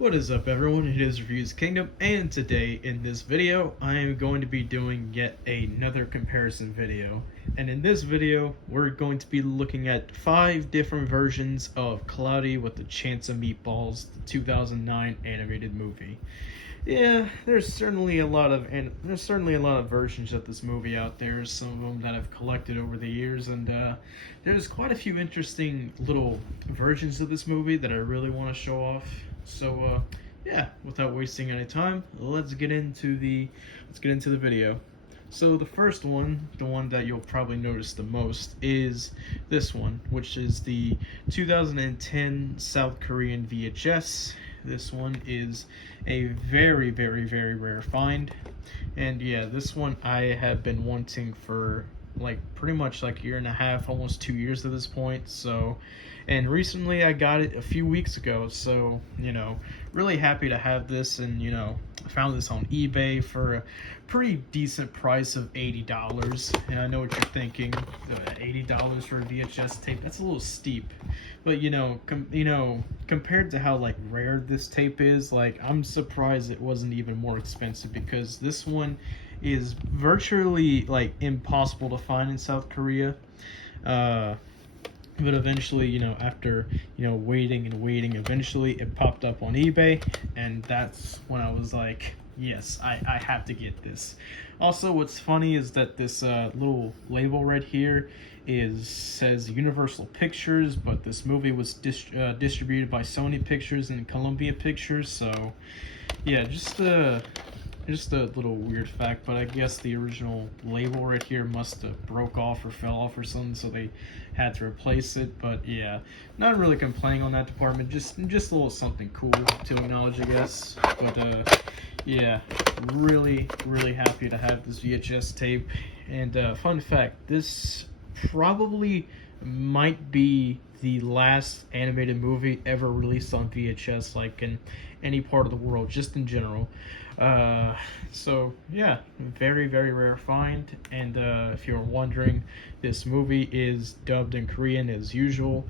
What is up, everyone? It is Reviews Kingdom, and today in this video I am going to be doing yet another comparison video. And in this video we're going to be looking at 5 different versions of Cloudy with a Chance of Meatballs, the 2009 animated movie. Yeah, there's certainly a lot of versions of this movie out there. Some of them that I've collected over the years, and there's quite a few interesting little versions of this movie that I really want to show off. So yeah, without wasting any time, let's get into the video. So the first one, the one that you'll probably notice the most, is this one, which is the 2010 South Korean VHS. This one is a very rare find, and yeah, this one I have been wanting for pretty much like a year and a half, almost 2 years at this point. So, and recently I got it a few weeks ago, so really happy to have this. And I found this on eBay for a pretty decent price of $80. And I know what you're thinking, $80 for a VHS tape, that's a little steep. But compared to how rare this tape is, I'm surprised it wasn't even more expensive, because this one is virtually impossible to find in South Korea. But eventually, after waiting and waiting, eventually it popped up on eBay, and that's when I was like, yes, I have to get this. Also, what's funny is that this little label right here says Universal Pictures, but this movie was distributed by Sony Pictures and Columbia Pictures. So yeah, just a little weird fact, but I guess the original label right here must have broke off or fell off or something, so they had to replace it. But yeah, not really complaining on that department, just a little something cool to acknowledge, I guess. But yeah, really happy to have this VHS tape. And fun fact, this probably might be the last animated movie ever released on VHS, in any part of the world, just in general. So yeah, very rare find. And if you're wondering, this movie is dubbed in Korean as usual.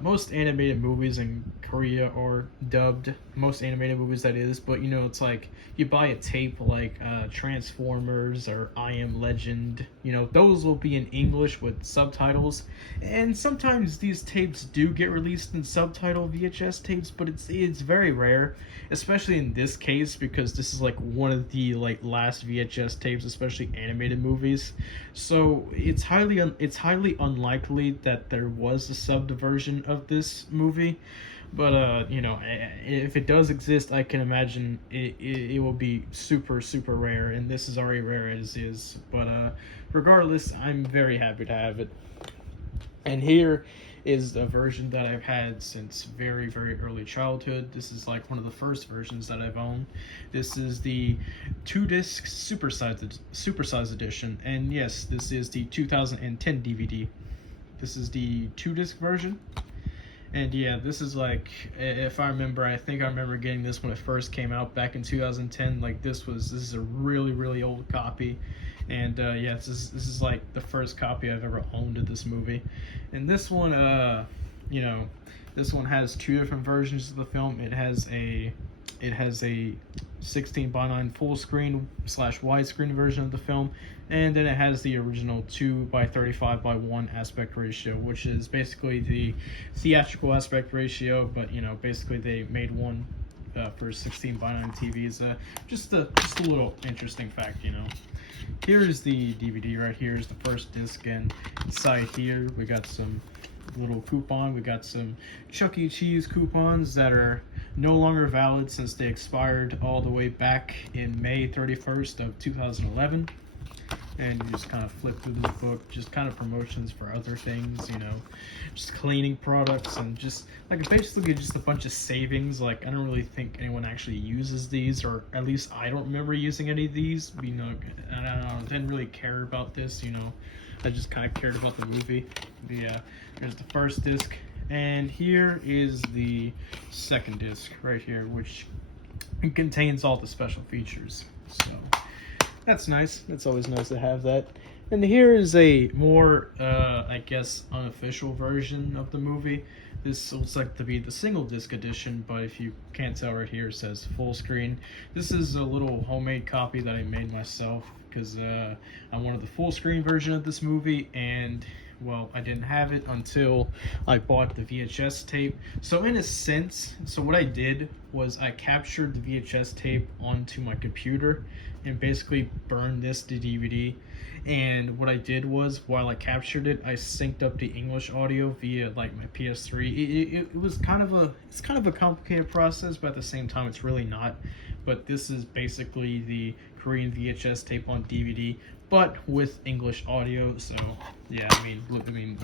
Most animated movies in Korea are dubbed, most animated movies that is, but it's like you buy a tape like Transformers or I Am Legend, those will be in English with subtitles. And sometimes these tapes do get released in subtitle VHS tapes, but it's very rare, especially in this case, because this is one of the last VHS tapes, especially animated movies. So it's highly unlikely that there was a subbed version of this movie. But if it does exist, I can imagine it will be super rare, and this is already rare as is. But regardless, I'm very happy to have it. And here is the version that I've had since very early childhood. This is one of the first versions that I've owned. This is the 2-disc supersized edition, and yes, this is the 2010 DVD. This is the 2-disc version. And yeah, this is if I remember, I think I remember getting this when it first came out back in 2010. This is a really old copy. And yeah, this is the first copy I've ever owned of this movie. And this one, this one has 2 different versions of the film. It has a 16:9 full screen / widescreen version of the film, and then it has the original 2:35:1 aspect ratio, which is basically the theatrical aspect ratio, but basically they made one for 16:9 TVs. Just a little interesting fact. Here's the DVD right here is the first disc, and inside here we got some little coupon. We got some Chuck E. Cheese coupons that are no longer valid since they expired all the way back in May 31st of 2011. And you just kind of flip through this book, just kind of promotions for other things, just cleaning products, and just basically just a bunch of savings. I don't really think anyone actually uses these, or at least I don't remember using any of these. And I didn't really care about this, I just kind of cared about the movie. But yeah, there's the first disc, and here is the second disc right here, which contains all the special features. So that's nice. It's always nice to have that. And here is a more, I guess, unofficial version of the movie. This looks like to be the single disc edition, but if you can't tell right here, it says full screen. This is a little homemade copy that I made myself because I wanted the full screen version of this movie, and well, I didn't have it until I bought the VHS tape. So in a sense, so what I did was I captured the VHS tape onto my computer and basically burned this to DVD. And what I did was, while I captured it, I synced up the English audio via like my PS3. It was kind of a complicated process, but at the same time, it's really not. But this is basically the Korean VHS tape on DVD, but with English audio. So yeah, I mean,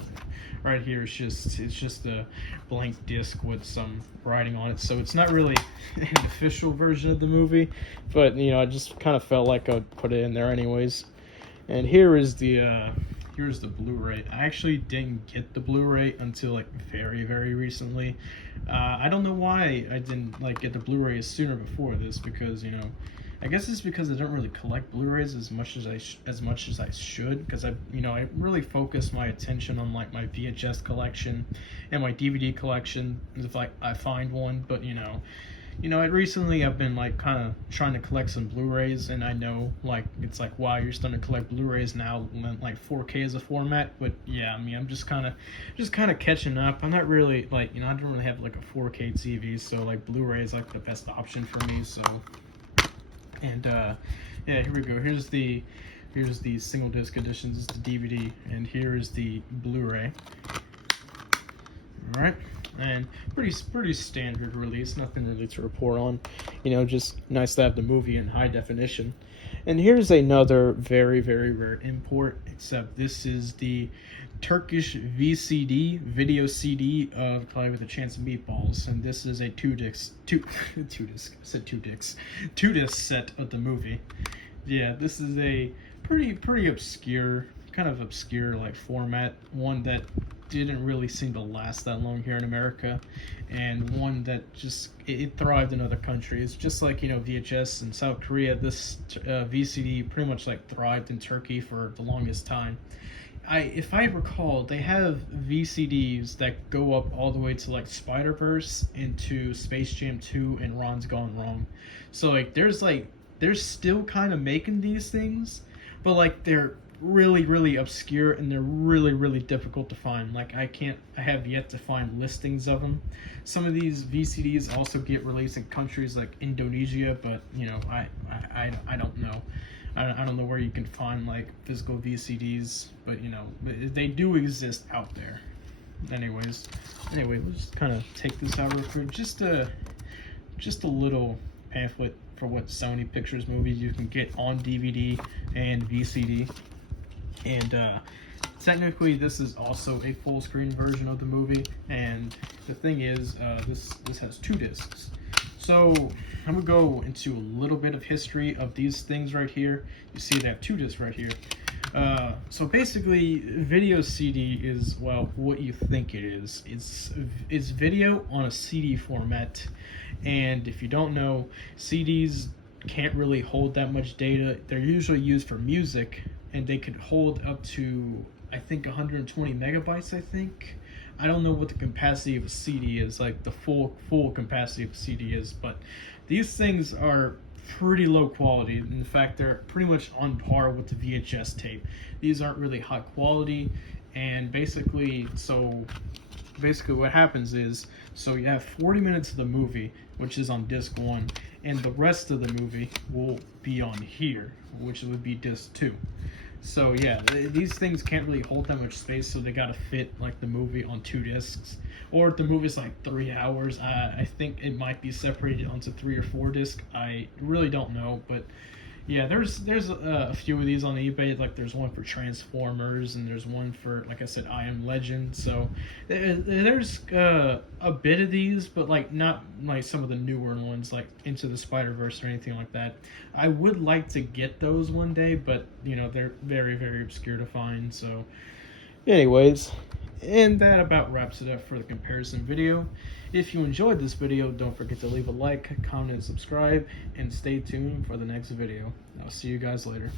right here it's just a blank disc with some writing on it. So it's not really an official version of the movie, but you know, I just kind of felt like I'd put it in there anyways. And here's the Blu-ray. I actually didn't get the Blu-ray until like very, very recently. I don't know why I didn't like get the Blu-ray sooner before this, because you know, I guess it's because I don't really collect Blu-rays as much as I should, because I really focus my attention on like my VHS collection and my DVD collection if like I find one. But recently I've been like kind of trying to collect some Blu-rays, and I know like it's like, wow, you're starting to collect Blu-rays now, like 4K as a format. But yeah, I mean, I'm just kind of catching up. I'm not really like, I don't really have like a 4K TV, so like Blu-ray is like the best option for me. So, and yeah, here we go. Here's the single disc edition. This is the DVD, and here is the Blu-ray. All right. And pretty standard release, nothing really to report on. Just nice to have the movie in high definition. And here's another very, very rare import, except this is the Turkish VCD, video CD of Cloudy with a Chance of Meatballs, and this is a two disc set of the movie. Yeah, this is a pretty obscure, kind of obscure like format, one that didn't really seem to last that long here in America, and one that just it thrived in other countries, just like VHS in South Korea. This VCD pretty much like thrived in Turkey for the longest time. If I recall, they have VCDs that go up all the way to like Spider-Verse, into Space Jam 2, and Ron's Gone Wrong. So like they're still kind of making these things, but like they're really obscure, and they're really difficult to find. Like I have yet to find listings of them. Some of these VCDs also get released in countries like Indonesia, but I don't know. I don't know where you can find like physical VCDs, but they do exist out there. Anyway, let's kind of take this out real quick. Just a little pamphlet for what Sony Pictures movies you can get on DVD and VCD. And technically this is also a full screen version of the movie, and the thing is, this has two discs. So I'm gonna go into a little bit of history of these things right here. You see they have two discs right here. So basically, video CD is, well, what you think it is. It's video on a CD format, and if you don't know, CDs can't really hold that much data. They're usually used for music, and they could hold up to, I think, 120 megabytes, I think. I don't know what the capacity of a CD is, like the full capacity of a CD is, but these things are pretty low quality. In fact, they're pretty much on par with the VHS tape. These aren't really high quality, and basically what happens is, so you have 40 minutes of the movie, which is on disc 1, and the rest of the movie will be on here, which would be disc 2. So yeah, these things can't really hold that much space, so they gotta fit like the movie on 2 discs. Or if the movie's like 3 hours, I think it might be separated onto 3 or 4 discs. I really don't know, but yeah, there's a few of these on eBay. Like there's one for Transformers, and there's one for, like I said, I Am Legend. So there's a bit of these, but like not like some of the newer ones, like Into the Spider-Verse or anything like that. I would like to get those one day, but they're very obscure to find. So anyways, and that about wraps it up for the comparison video. If you enjoyed this video, don't forget to leave a like, comment, and subscribe, and stay tuned for the next video. I'll see you guys later.